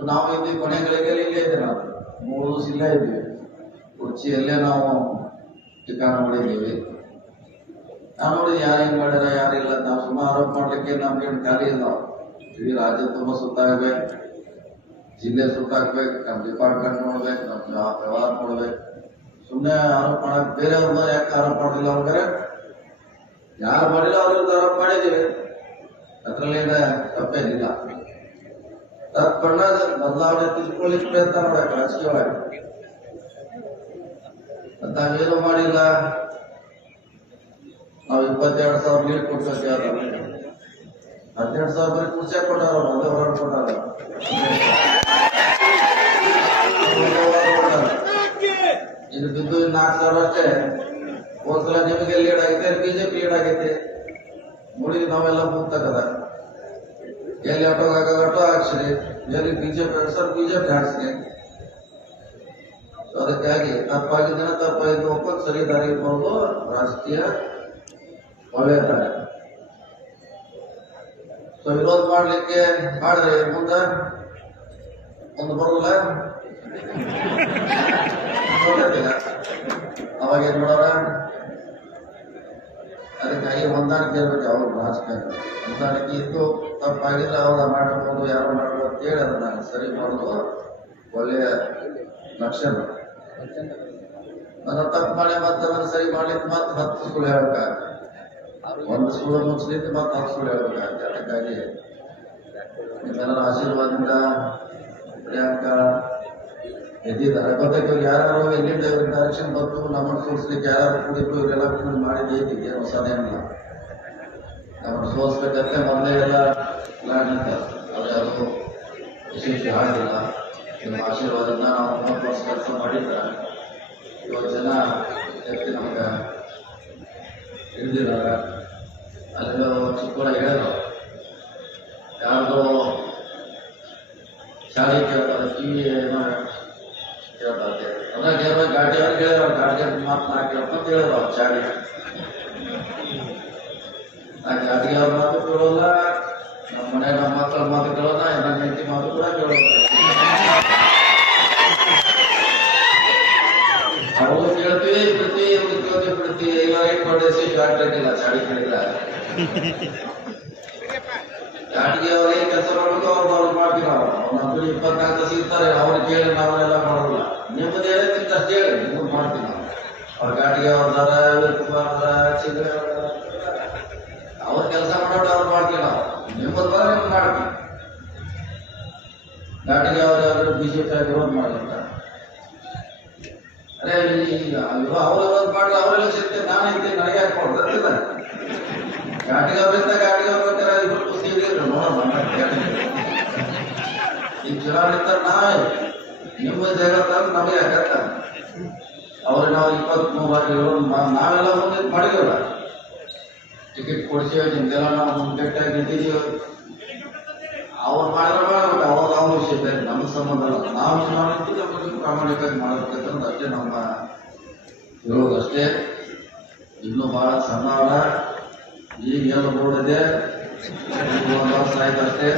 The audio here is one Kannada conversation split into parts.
ಸೊ ನಾವು ಇಲ್ಲಿ ಕೊನೆ ಗಳಿಗೆಯಲ್ಲಿ ಇಲ್ಲೇ ಇದ್ದೇವೆ ನಾವು? ಮೂರು ದಿವಸ ಇಲ್ಲೇ ಇದ್ದೀವಿ. ಕುರ್ಚಿಯಲ್ಲೇ ನಾವು ಠಿಕಾಣ ಮಾಡಿದ್ದೀವಿ. ನಾವು ನೋಡಿ ಯಾರು ಹೆಂಗ್ ಮಾಡ್ಯಾರ ಯಾರಿಲ್ಲ ನಾವು ಸುಮ್ಮನೆ ಆರೋಪ ಮಾಡ್ಲಿಕ್ಕೆ ನಮ್ಗೆ ಖಾಲಿ ಇಲ್ಲ. ಇಡೀ ರಾಜ್ಯ ತುಂಬ ಸುತ್ತಾಗ್ಬೇಕು ಜಿಲ್ಲೆ ಸುತ್ತಾಕ್ಬೇಕು ನಮ್ಮ ಡಿಪಾರ್ಟ್ಮೆಂಟ್ ನೋಡ್ಬೇಕು ನಮ್ಮ ವ್ಯವಹಾರ ನೋಡ್ಬೇಕು. ಸುಮ್ಮನೆ ಆರೋಪ ಮಾಡಕ್ ಬೇರೆ ಅವ್ರ ಯಾಕೆ ಆರೋಪ ಮಾಡಿಲ್ಲ ಅವ್ರಿಗೆ ಯಾರು ಮಾಡಿಲ್ಲ ಅವ್ರಿಗೆ ಆರೋಪ ಮಾಡಿದ್ದೀವಿ. ತಪ್ಪೇ ತಪ್ಪೇನಿಲ್ಲ. ಬದಲಾವಣೆ ಪ್ರಯತ್ನ ಮಾಡ ನಾವೇನು ಮಾಡಿಲ್ಲ? ನಾವು ಇಪ್ಪತ್ತೆರಡು ಸಾವಿರ ನೀರು ಕೊಡ್ಸಕ್ಕೆ ಯಾರು ಸಾವಿರ ಬರೀ ಕುರ್ಚೆ ಕೊಟ್ಟಾರ ಕೊಟ್ಟಾರ ಇದು ಬಿದ್ದು ನಾಲ್ಕು ಸಾವಿರ ಅಷ್ಟೇ. ಒಂದ್ಸಲ ನಿಮಗೆ ಲೀಡ್ ಆಗೈತೆ, ಬಿಜೆಪಿ ಲೀಡ್ ಆಗೈತೆ. ನೋಡಿ ನಾವೆಲ್ಲ ಎಲ್ಲಿ ಆಟೋ ಆಟೋ ಹಾಕ್ಸಿರಿ ಎಲ್ಲಿ ಬಿಜೆಪಿ ಹಾಕ್ಸರ್ ಬಿಜೆಪಿ ಹಾಕ್ಸಿರಿ ಸೊ ಅದಕ್ಕಾಗಿ ತಪ್ಪಾಗಿದ್ದೇನೆ ತಪ್ಪಾಗಿದ್ದು ಒಪ್ಪಕ್ಕೆ ಸರಿ ದಾರಿ ಇರ್ಬೋದು ರಾಜಕೀಯ ಒಳ್ಳೆಯ ದಾರಿ ಸೊ ವಿರೋಧ ಮಾಡ್ಲಿಕ್ಕೆ ಮಾಡಿದ್ರೆ ಮುಂದೆ ಮುಂದೆ ಬರೋದಿಲ್ಲ ಗೊತ್ತಾಗ್ತಿಲ್ಲ. ಅವಾಗ ಏನ್ ಮಾಡೋರ ಅದಕ್ಕಾಗಿ ಹೊಂದಾಣಿಕೆ ಇರಬೇಕು ಅವ್ರು ರಾಜಕಾರಣ ಹೊಂದಾಣಿಕೆ ಇದ್ದು ತಪ್ಪಾಗಿಲ್ಲ, ಅವ್ರ ಮಾಡಬಹುದು ಯಾರು ಮಾಡ್ಬೋದು ಅಂತ ಹೇಳಿ ಅದನ್ನ ಸರಿ ಮಾಡೋದು ಒಳ್ಳೆಯ ಲಕ್ಷಣ. ನನ್ನ ತಪ್ಪು ಮಾಡಿ ಮತ್ತೆ ಅದನ್ನು ಸರಿ ಮಾಡ್ಲಿಕ್ಕೆ ಮತ್ತೆ ಹತ್ತು ಸುಳ್ಳು ಹೇಳ್ಬೇಕಾಗುತ್ತೆ. ಒಂದು ಸುಳ್ಳು ಮುಚ್ಚಲಿಕ್ಕೆ ಮತ್ತೆ ಹತ್ತು ಸುಳ್ಳು ಹೇಳ್ಬೇಕಾಗುತ್ತೆ. ಅದಕ್ಕಾಗಿ ನಿಮ್ಮೆಲ್ಲರ ಆಶೀರ್ವಾದದಿಂದ, ಪ್ರಿಯಾಂಕಾ ಎದ್ದಿದ್ದಾರೆ. ಗೊತ್ತಾಗಿ ಯಾರು ಎಲ್ಲಿಂದ ಡೈರೆಕ್ಷನ್ ಬಂತು ನಮ್ಮನ್ನು ಸೋಲಿಸ್ಲಿಕ್ಕೆ ಯಾರು ಕೂಡಿದ್ರು, ಇವರೆಲ್ಲ ಕೂಡ ಮಾಡಿದ್ದು ಏನಿದೆ? ಏನು ಹೊಸದೇನಿಲ್ಲ ನಮ್ಮನ್ನು ಸೋಲಿಸ್ಬೇಕಂದ್ರೆ ಮೊದಲೇ ಎಲ್ಲ ಪ್ಲಾನ್ ಇತ್ತು. ಅದು ವಿಶೇಷ ಆಗಿಲ್ಲ ನಿಮ್ಮ ಆಶೀರ್ವಾದದಿಂದ ನಾವು ಮೂವತ್ತು ವರ್ಷ ಕೆಲಸ ಮಾಡಿದ್ರೆ ಇವತ್ತು ಜನ ಎತ್ತಿ ನಮ್ಗೆ ಹಿಡಿದಿದ್ದಾರೆ. ಅಲ್ಲಿಂದ ಚಿಕ್ಕೂರ ಹೇಳಿದ್ರು. ಯಾರ್ದೋ ಶಾಲೆ ಕೇಳ್ತಾರೆ ಕಿವಿ ಏನೋ ಕೇಳ್ತಾರೆ ಅಂದ್ರೆ ನೇರ ಗಾಡಿ ಅವ್ರು ಹೇಳಿದ್ರು ಗಾಡಿ ಮಾತು ನಾ ಕೇಳ್ಕೊಂತ ಚಾಡಿ ಆ ಮಾತು ಕೇಳೋಲ್ಲ ನಮ್ಮ ಮನೆ ನಮ್ಮ ಮಕ್ಕಳ ಮಾತು ಕೇಳೋಲ್ಲ ನನ್ನ ಹೆಂಡತಿ ಕೂಡ ಕೇಳೋಲ್ಲ ಕೇಳ್ತೀವಿ ಪ್ರತಿ ಕೇಳ್ತೀವಿ ಏನ್ ಶಾರ್ಟ್ ಕಟ್ಟಿಲ್ಲ ಚಾಡಿ ಗಾಡಿಗೆ ಅವ್ರಿಗೆ ಕೆಲಸ ಮಾಡ್ಬೇಕು ಅವ್ರು ಅವ್ರು ಮಾಡ್ತೀವಿ ನಾವು ಇಪ್ಪತ್ನಾಲ್ಕು ತಾಸು ಇರ್ತಾರೆ ಅವ್ರು ಕೇಳಿ ನಾವೆಲ್ಲ ಮಾಡೋದಿಲ್ಲ ನಿಮ್ಮದು ಹೇಳಿದ್ಕಿಂತ ಅಷ್ಟು ಹೇಳಿ ನಿಮ್ಗೆ ಅವ್ರ ಕಾಟಿಗೆ ಅವ್ರ ದರ ಕುಮಾರ್ ಅವ್ರ ಕೆಲಸ ಮಾಡೋದು ಅವ್ರು ಮಾಡ್ತೀವಿ ನಾವು ನಿಮ್ಮದು ಬರ ನಿಮ್ಗೆ ಮಾಡ್ತೀವಿ ಗಾಡಿಗೆ ಅವ್ರು ಬಿಜೆಪಿ ವಿರೋಧ ಮಾಡಿರ್ತಾರೆ ಅರೆ ಈಗ ಅವ್ರ ಮಾಡ್ಲಿ ಅವರೆಲ್ಲ ಸಿಗ್ತೇವೆ ನಾನು ಇದ್ದೀನಿ ನನಗೆ ಯಾಕೆ ಗಾಡಿಗೆ ಅವ್ರಿಂದ ಗಾಡಿಗೆ ಅವ್ರ ತರ ಇಬ್ರು ಕುಸ್ತಿ ಹಿಡಿದ್ರು ನೋಡೋಣ ಈ ಚುನಾವಣೆ ನಾವೇ. ನಿಮ್ಮ ಜಗತ್ತ ನಮಗೆ ಅವ್ರು ನಾವು ಇಪ್ಪತ್ತ್ ಮೂರು ನಾವೆಲ್ಲ ಮುಂದೆ ಮಾಡಿದ್ವಲ್ಲ ಟಿಕೆಟ್ ಕೊಡ್ತೀವಿ ನಿಮ್ದೆಲ್ಲ ನಾವು ಮುಂದೆಟ್ಟಾಗಿ ನಿಂತಿದ್ದೀವಿ ಅವ್ರು ಮಾಡಿದ್ರೆ ಮಾಡಬೇಕು ಅವಾಗ ಅವ್ರ ವಿಷಯ ಬೇರೆ ನಮ್ಮ ಸಂಬಂಧ ಅಲ್ಲ ನಾವು ಚುನಾವಣೆ ಪ್ರಾಮಾಣಿಕವಾಗಿ ಮಾಡಬೇಕಂತ ಅಷ್ಟೇ ನಮ್ಮ ಇರೋದಷ್ಟೇ ಇನ್ನೂ ಬಹಳ ಸಮಾನ ಈಗ ಏನು ನೋಡಿದೆ. ಆಯ್ತು ಅಷ್ಟೇ.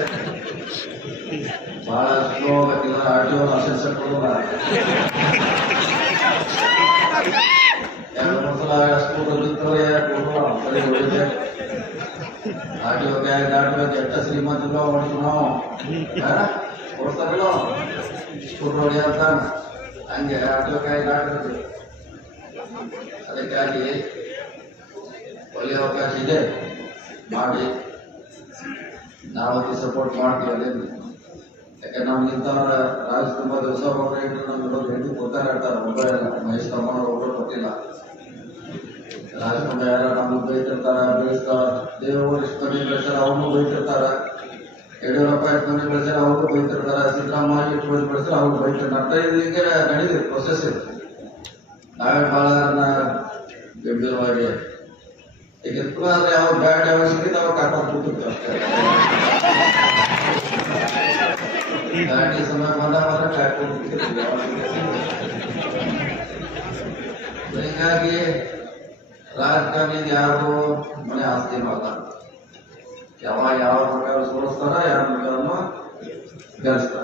ಬಹಳ ಸ್ಲೋ ಆಗ್ತಿಲ್ಲ ಆರ್ ಟಿ ಓ ಲೈಸೆನ್ಸ್ ಕೊಡೋಲ್ಲ ಓ ಗ್ಯಾಗ್ ದಾಟ್ಬೇಕು ಎಷ್ಟ ಶ್ರೀಮಂತರು ಹೊಡಿತು ನಾವು ಕೊಡ್ತಾರಿಲ್ಲ ಸ್ಕೂಟರ್ ಹೊಡಿ ಅಂತ ಹಂಗೆ ಆರ್ ಟಿ ಓ ಗ್ಯಾಗ್ ದಾಟಬೇಕು ಅದಕ್ಕಾಗಿ ಒಳ್ಳೆಯ ಅವಕಾಶ ಇದೆ ಮಾಡಿ ನಾವಲ್ಲಿ ಸಪೋರ್ಟ್ ಮಾಡ್ತೀವಿ ಅದೇನು ಯಾಕಂದ್ರೆ ನಮ್ಗಿಂತ ರಾಜ ತುಂಬ ದಿವಸ ಇಟ್ಟು ನಮ್ಗೆ ಒಂದು ಹೆಣ್ಣು ಕೊಡ್ತಾರೆ ಹೇಳ್ತಾರೆ ಒಬ್ಬರೇ ಇಲ್ಲ ಮಹೇಶ್ ತಮ್ಮ ಒಬ್ಬರು ಕೊಟ್ಟಿಲ್ಲ ರಾಜಕುಮಾರ ಯಾರ ನಮ್ಗೆ ಬೈತಿರ್ತಾರ ಬೆಳೆಸ್ತಾರ ದೇವರು ಎಷ್ಟು ಕಮ್ಮಿ ಬೆಳೆಸ್ತಾರ ಅವ್ರನ್ನೂ ಬೈತಿರ್ತಾರ. ಯಡಿಯೂರಪ್ಪ ಎಷ್ಟು ಕಮ್ಮಿ ಬೆಳೆಸ್ತಾರ ಅವ್ರಿಗೂ ಬೈತಿರ್ತಾರ. ಸಿದ್ದರಾಮಯ್ಯ ಎಷ್ಟು ಕಮ್ಮಿ ಬೆಳೆಸ್ತಾರ ಅವ್ರು ಬೈತಿರ್ತಾರೆ. ಅಂತ ಇದು ಹಿಂಗೆ ನಡೀತಿದೆ ಪ್ರೊಸೆಸ್ ಇದೆ. ನಾವೇ ಭಾಳ ಗಂಭೀರವಾಗಿ ಈಗ ಯಾವ ಬ್ಯಾಡ್ ಯಾವ ಸಿಕ್ಕಿದ್ರೆ ಅವಾಗ के समय बंदा मतलब वाला टाइपों मैंने कहा कि रात का भी गया तो मैंने हँसते माता। क्या वहाँ यहाँ उसको सुना यहाँ गर्मा गर्स्ता